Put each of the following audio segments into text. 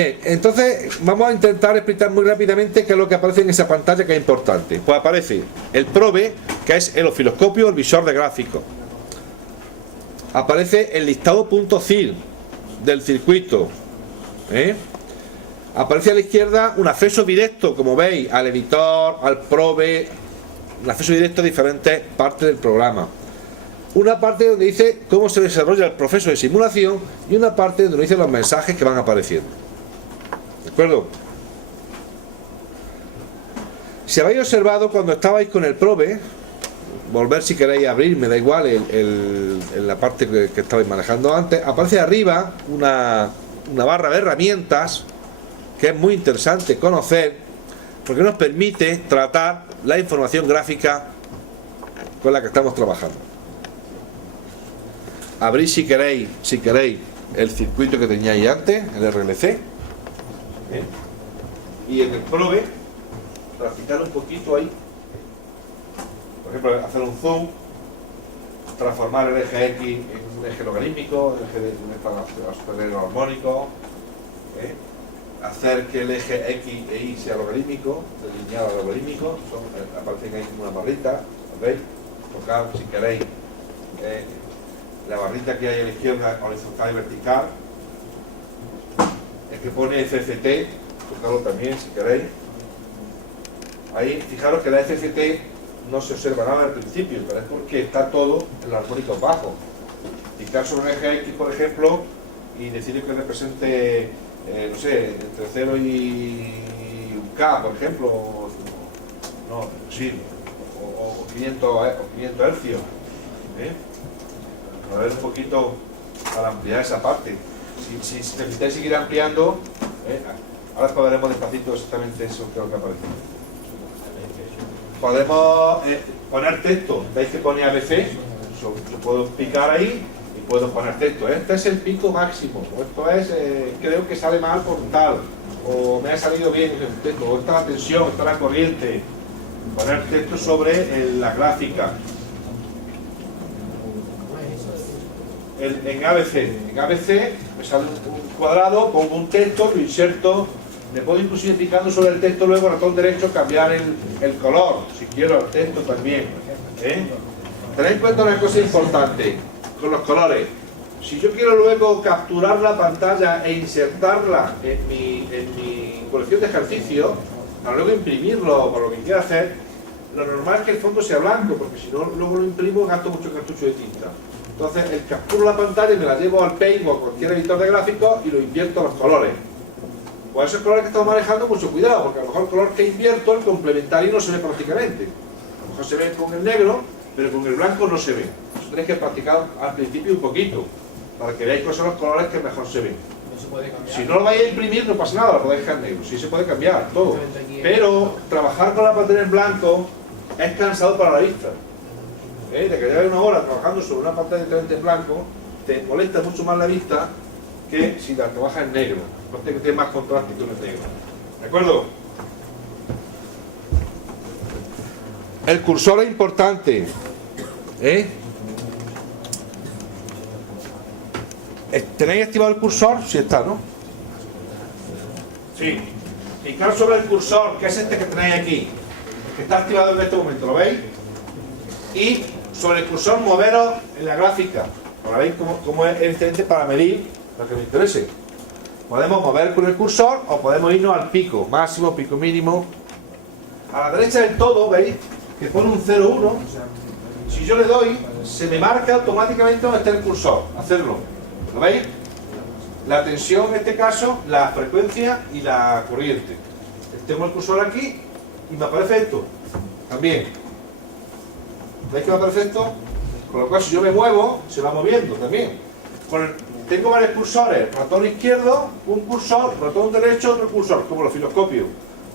Bien, entonces vamos a intentar explicar muy rápidamente qué es lo que aparece en esa pantalla, que es importante. Pues aparece el probe, que es el osciloscopio, el visor de gráficos. Aparece el listado .cir del circuito. Aparece a la izquierda un acceso directo, como veis, al editor, al probe, un acceso directo a diferentes partes del programa. Una parte donde dice cómo se desarrolla el proceso de simulación y una parte donde dice los mensajes que van apareciendo. ¿De acuerdo? Si habéis observado cuando estabais con el probe, volver si queréis a abrir, me da igual, en la parte que estabais manejando antes, aparece arriba una barra de herramientas que es muy interesante conocer porque nos permite tratar la información gráfica con la que estamos trabajando. Abrís si queréis el circuito que teníais antes, el RLC, y en el probe practicar un poquito ahí, por ejemplo, hacer un zoom, transformar el eje X en un eje logarítmico, el eje de un eje armónico, hacer que el eje X e Y sea logarítmico, delineado a logarítmico, aparecen ahí como una barrita, ¿veis? Tocar si queréis la barrita que hay a la izquierda, horizontal y vertical, el que pone FCT, tocarlo también si queréis. Ahí, fijaros que la FCT no se observa nada al principio, pero es porque está todo en los armónicos bajos. Clicar sobre un eje X, por ejemplo, y decirle que represente, no sé, entre 0 y un K, por ejemplo, no, sí, o 500 hercios. A ver un poquito para ampliar esa parte. Si necesitáis seguir ampliando, ahora podremos despacito exactamente eso que aparece. Podemos poner texto. Veis que pone ABC, yo puedo picar ahí y puedo poner texto. Este es el pico máximo, o esto es, creo que sale mal por tal, o me ha salido bien el texto, o esta es la tensión, esta es la corriente. Poner texto sobre la gráfica. En ABC me sale un cuadrado, pongo un texto, lo inserto, me puedo inclusive picando sobre el texto, luego ratón derecho cambiar el color, si quiero el texto también. Tened en cuenta una cosa importante con los colores. Si yo quiero luego capturar la pantalla e insertarla en mi colección de ejercicios, para luego imprimirlo o por lo que quiera hacer, lo normal es que el fondo sea blanco, porque si no luego lo imprimo gasto mucho cartucho de tinta. Entonces, capturo la pantalla y me la llevo al Paint o a cualquier editor de gráficos y lo invierto a los colores. Pues esos colores que estamos manejando, mucho cuidado, porque a lo mejor el color que invierto, el complementario, no se ve prácticamente. A lo mejor se ve con el negro, pero con el blanco no se ve. Eso tenéis que practicar al principio un poquito, para que veáis cuáles son los colores que mejor se ven. No se puede cambiar. Si no lo vais a imprimir, no pasa nada, lo podéis dejar negro. Sí se puede cambiar, todo. Pero trabajar con la pantalla en blanco es cansado para la vista. De que lleves una hora trabajando sobre una pantalla enteramente en blanco, te molesta mucho más la vista que si la trabajas en negro. Porque tiene más contraste que en negro. ¿De acuerdo? El cursor es importante. ¿Tenéis activado el cursor? Sí está, ¿no? Sí. Clicar sobre el cursor, que es este que tenéis aquí, que está activado en este momento, ¿lo veis? Y sobre el cursor moveros en la gráfica. Ahora veis cómo es evidentemente para medir lo que me interese. Podemos mover con el cursor o podemos irnos al pico máximo, pico mínimo. A la derecha del todo, veis que pone un 0,1. Si yo le doy, se me marca automáticamente donde está el cursor. Hacerlo. ¿Lo veis? La tensión en este caso, la frecuencia y la corriente. Tengo el cursor aquí y me aparece esto. También. ¿Veis que me aparece esto? Con lo cual, si yo me muevo, se va moviendo también. Tengo varios cursores, ratón izquierdo, un cursor, ratón derecho, otro cursor, como los osciloscopios.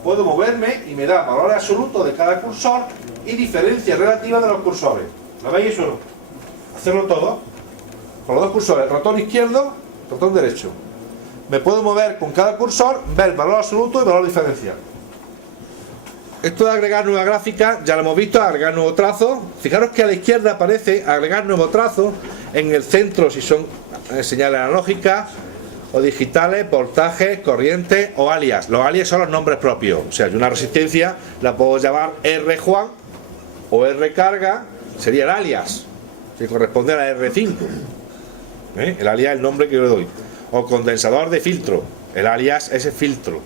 Puedo moverme y me da valores absolutos de cada cursor y diferencias relativas de los cursores. ¿Lo veis eso o no? Hacerlo todo. Con los dos cursores, ratón izquierdo, ratón derecho. Me puedo mover con cada cursor, ver valor absoluto y valor diferencial. Esto de agregar nueva gráfica, ya lo hemos visto, agregar nuevo trazo. Fijaros que a la izquierda aparece agregar nuevo trazo, en el centro si son señales analógicas, o digitales, voltajes, corrientes o alias. Los alias son los nombres propios. O sea, una resistencia la puedo llamar R Juan o R carga, sería el alias, que corresponde a la R5. El alias es el nombre que yo le doy. O condensador de filtro, el alias es el filtro.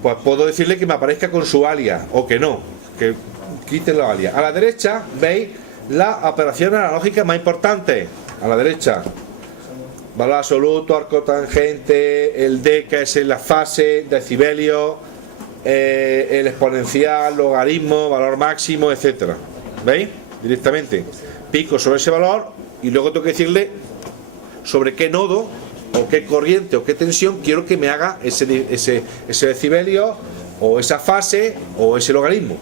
Pues puedo decirle que me aparezca con su alias o que no, que quiten los alias. A la derecha veis las operaciones analógicas más importantes. A la derecha, valor absoluto, arco tangente, el D, que es la fase, decibelio, el exponencial, logaritmo, valor máximo, etcétera. ¿Veis? Directamente pico sobre ese valor y luego tengo que decirle sobre qué nodo o qué corriente o qué tensión quiero que me haga ese decibelio o esa fase o ese logaritmo.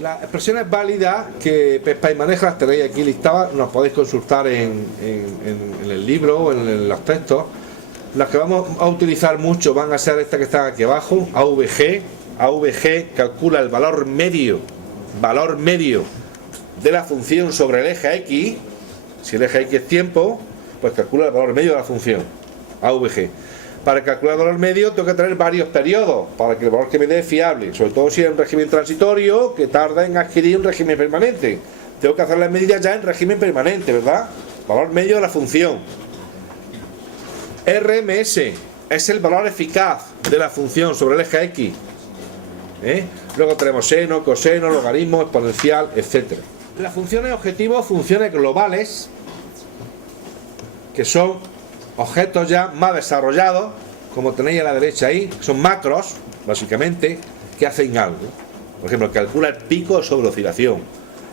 Las expresiones válidas que PESPAI maneja las tenéis aquí listadas, nos podéis consultar en el libro o en los textos. Las que vamos a utilizar mucho van a ser estas que están aquí abajo, AVG. AVG calcula el valor medio de la función sobre el eje X. Si el eje X es tiempo, pues calcula el valor medio de la función, AVG. Para calcular el valor medio tengo que tener varios periodos para que el valor que me dé es fiable, sobre todo si es un régimen transitorio que tarda en adquirir un régimen permanente. Tengo que hacer las medidas ya en régimen permanente, ¿verdad? Valor medio de la función. RMS es el valor eficaz de la función sobre el eje X. Luego tenemos seno, coseno, logaritmo, exponencial, etc. Las funciones objetivos, funciones globales, que son objetos ya más desarrollados, como tenéis a la derecha ahí, son macros, básicamente, que hacen algo. Por ejemplo, calcula el pico sobre oscilación,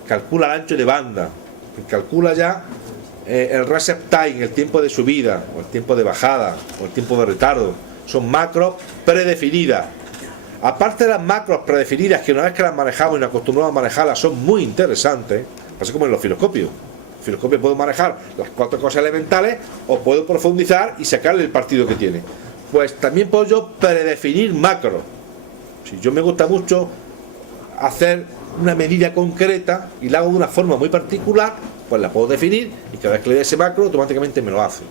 calcula el ancho de banda, calcula ya el reset time, el tiempo de subida, o el tiempo de bajada, o el tiempo de retardo. Son macros predefinidas. Aparte de las macros predefinidas, que una vez que las manejamos y nos acostumbramos a manejarlas, son muy interesantes, pasa como en los osciloscopios. En el osciloscopio puedo manejar las 4 cosas elementales o puedo profundizar y sacarle el partido que tiene. Pues también puedo yo predefinir macros. Si yo me gusta mucho hacer una medida concreta y la hago de una forma muy particular, pues la puedo definir y cada vez que le dé ese macro automáticamente me lo hace.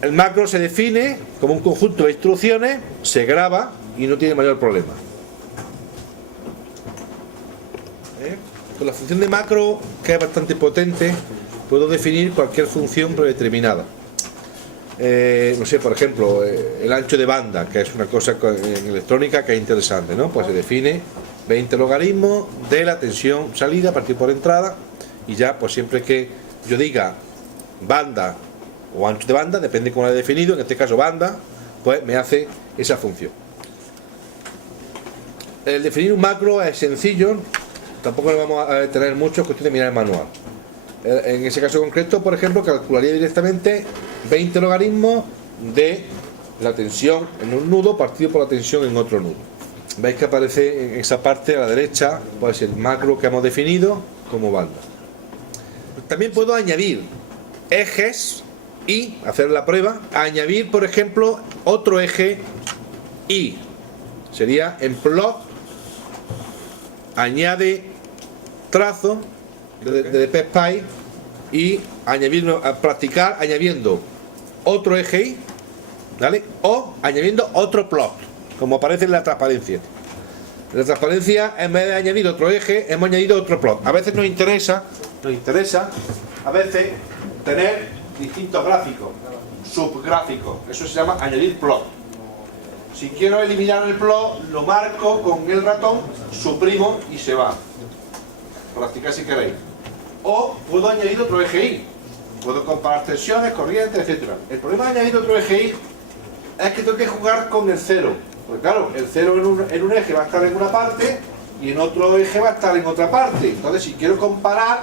El macro se define como un conjunto de instrucciones, se graba y no tiene mayor problema. Con la función de macro, que es bastante potente, puedo definir cualquier función predeterminada. No sé, por ejemplo, el ancho de banda, que es una cosa en electrónica que es interesante, ¿no? Pues se define 20 logaritmos de la tensión salida a partir por entrada, y ya, pues siempre que yo diga banda o ancho de banda, depende cómo lo he definido, en este caso banda, pues me hace esa función. El definir un macro es sencillo, tampoco lo vamos a tener mucho, es cuestión de mirar el manual. En ese caso concreto, por ejemplo, calcularía directamente 20 logaritmos de la tensión en un nudo partido por la tensión en otro nudo. Veis que aparece en esa parte a la derecha, pues el macro que hemos definido como banda. También puedo añadir ejes y hacer la prueba, añadir por ejemplo otro eje y sería en plot, añade trazo de PESPAI y practicar añadiendo otro eje y, ¿vale? O añadiendo otro plot, como aparece en la transparencia. En la transparencia, en vez de añadir otro eje, hemos añadido otro plot. A veces nos interesa a veces tener distintos gráficos, subgráficos. Eso se llama añadir plot. Si quiero eliminar el plot, lo marco con el ratón, suprimo y se va. Practicar si queréis. O puedo añadir otro eje y. Puedo comparar tensiones, corrientes, etc. El problema de añadir otro eje y es que tengo que jugar con el cero. Porque claro, el cero en un eje va a estar en una parte y en otro eje va a estar en otra parte. Entonces, si quiero comparar,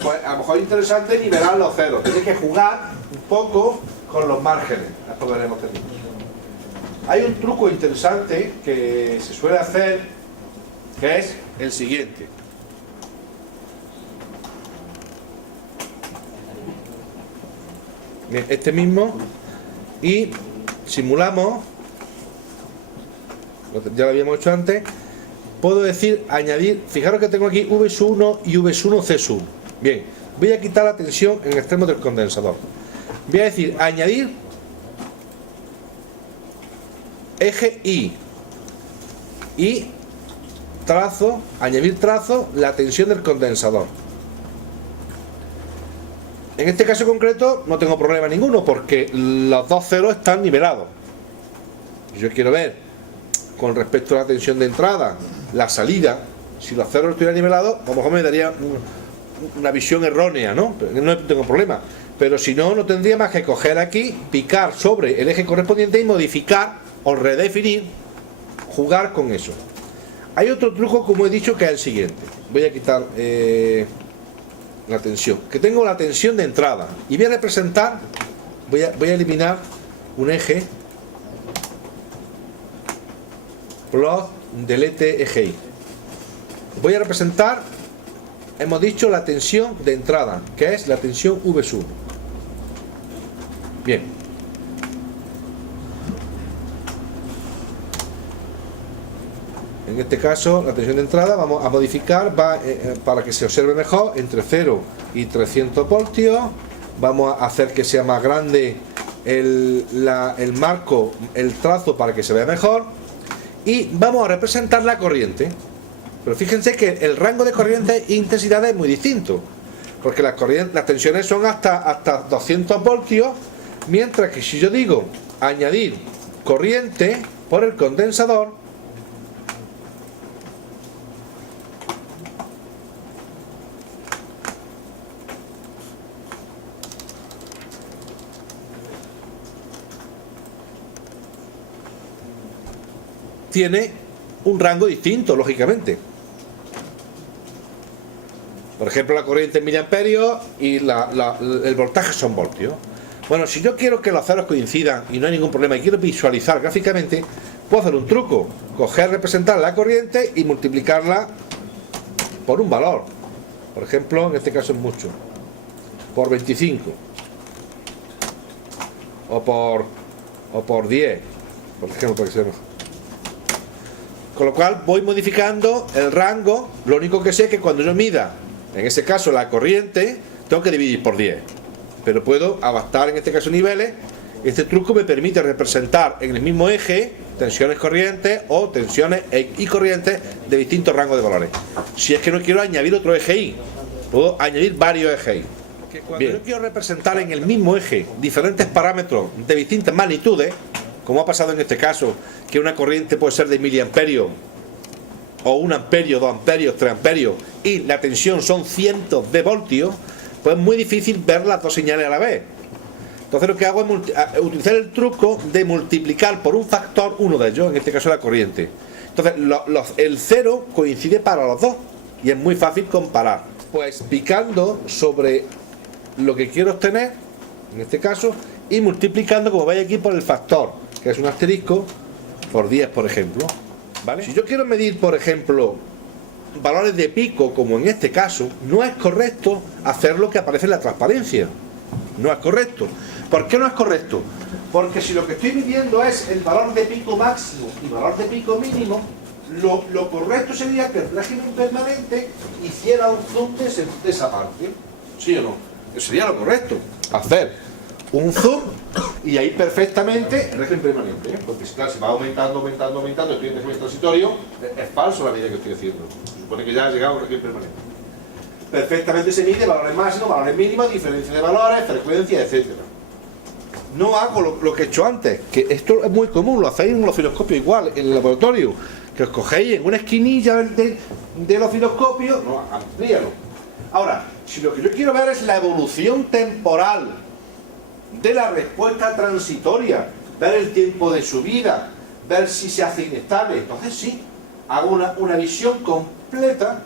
pues a lo mejor es interesante nivelar los ceros. Tienes que jugar un poco con los márgenes. Después veremos qué tipo. Hay un truco interesante que se suele hacer, que es el siguiente. Bien, este mismo, y simulamos, ya lo habíamos hecho antes. Puedo decir añadir, fijaros que tengo aquí V1 y V1 C1. Bien, voy a quitar la tensión en el extremo del condensador. Voy a decir añadir eje I y trazo, añadir trazo, la tensión del condensador. En este caso concreto no tengo problema ninguno porque los dos ceros están nivelados. Yo quiero ver con respecto a la tensión de entrada, la salida, si los ceros estuvieran nivelados, a lo mejor me daría una visión errónea, ¿no? No tengo problema. Pero si no, no tendría más que coger aquí, picar sobre el eje correspondiente y modificar o redefinir, jugar con eso. Hay otro truco, como he dicho, que es el siguiente. Voy a quitar la tensión. Que tengo la tensión de entrada. Y voy a representar, voy a eliminar un eje, plot, delete eje I. Voy a representar, hemos dicho, la tensión de entrada, que es la tensión V sub. Bien. En este caso, la tensión de entrada vamos a modificar, para que se observe mejor, entre 0 y 300 voltios. Vamos a hacer que sea más grande el marco, el trazo, para que se vea mejor. Y vamos a representar la corriente. Pero fíjense que el rango de corriente e intensidad es muy distinto. Porque las tensiones son hasta 200 voltios. Mientras que si yo digo añadir corriente por el condensador, tiene un rango distinto, lógicamente. Por ejemplo, la corriente en miliamperios y el voltaje son voltios. Bueno, si yo quiero que los ceros coincidan y no hay ningún problema y quiero visualizar gráficamente, puedo hacer un truco: coger, representar la corriente y multiplicarla por un valor. Por ejemplo, en este caso es mucho, por 25 o por 10, por ejemplo, para que se vea mejor. Con lo cual voy modificando el rango. Lo único que sé es que cuando yo mida, en ese caso, la corriente, tengo que dividir por 10. Pero puedo adaptar, en este caso, niveles. Este truco me permite representar en el mismo eje tensiones corrientes o tensiones y corrientes de distintos rangos de valores. Si es que no quiero añadir otro eje I, puedo añadir varios ejes I. Cuando yo quiero representar en el mismo eje diferentes parámetros de distintas magnitudes, como ha pasado en este caso, que una corriente puede ser de miliamperios, o 1 amperio, 2 amperios, 3 amperios, y la tensión son cientos de voltios, pues es muy difícil ver las dos señales a la vez. Entonces lo que hago es utilizar el truco de multiplicar por un factor uno de ellos, en este caso la corriente. Entonces el cero coincide para los dos, y es muy fácil comparar. Pues picando sobre lo que quiero obtener, en este caso, y multiplicando, como veis aquí, por el factor, que es un asterisco, por 10, por ejemplo, ¿vale? Si yo quiero medir, por ejemplo, valores de pico, como en este caso, no es correcto hacer lo que aparece en la transparencia. No es correcto. ¿Por qué no es correcto? Porque si lo que estoy midiendo es el valor de pico máximo y valor de pico mínimo, lo correcto sería que el régimen permanente hiciera un zoom de esa parte. ¿Sí o no? Eso sería lo correcto. Hacer un zoom y ahí perfectamente el régimen permanente, ¿eh? Porque claro, si va aumentando, estoy en régimen transitorio, es falso la medida que estoy haciendo. Se supone que ya ha llegado a un régimen permanente. Perfectamente se mide valores máximos, valores mínimos, diferencia de valores, frecuencia, etc. No hago lo que he hecho antes, que esto es muy común, lo hacéis en un osciloscopio igual, en el laboratorio, que os cogéis en una esquinilla del osciloscopio, no, amplíalo. Ahora, si lo que yo quiero ver es la evolución temporal de la respuesta transitoria, ver el tiempo de subida, ver si se hace inestable, entonces sí, hago una visión completa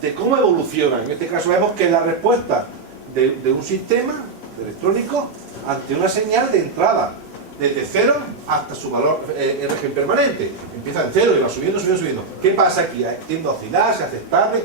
de cómo evoluciona. En este caso vemos que la respuesta de un sistema electrónico ante una señal de entrada, desde 0 hasta su valor en régimen permanente. Empieza en 0 y va subiendo. ¿Qué pasa aquí? Tiende a oscilar, se hace estable.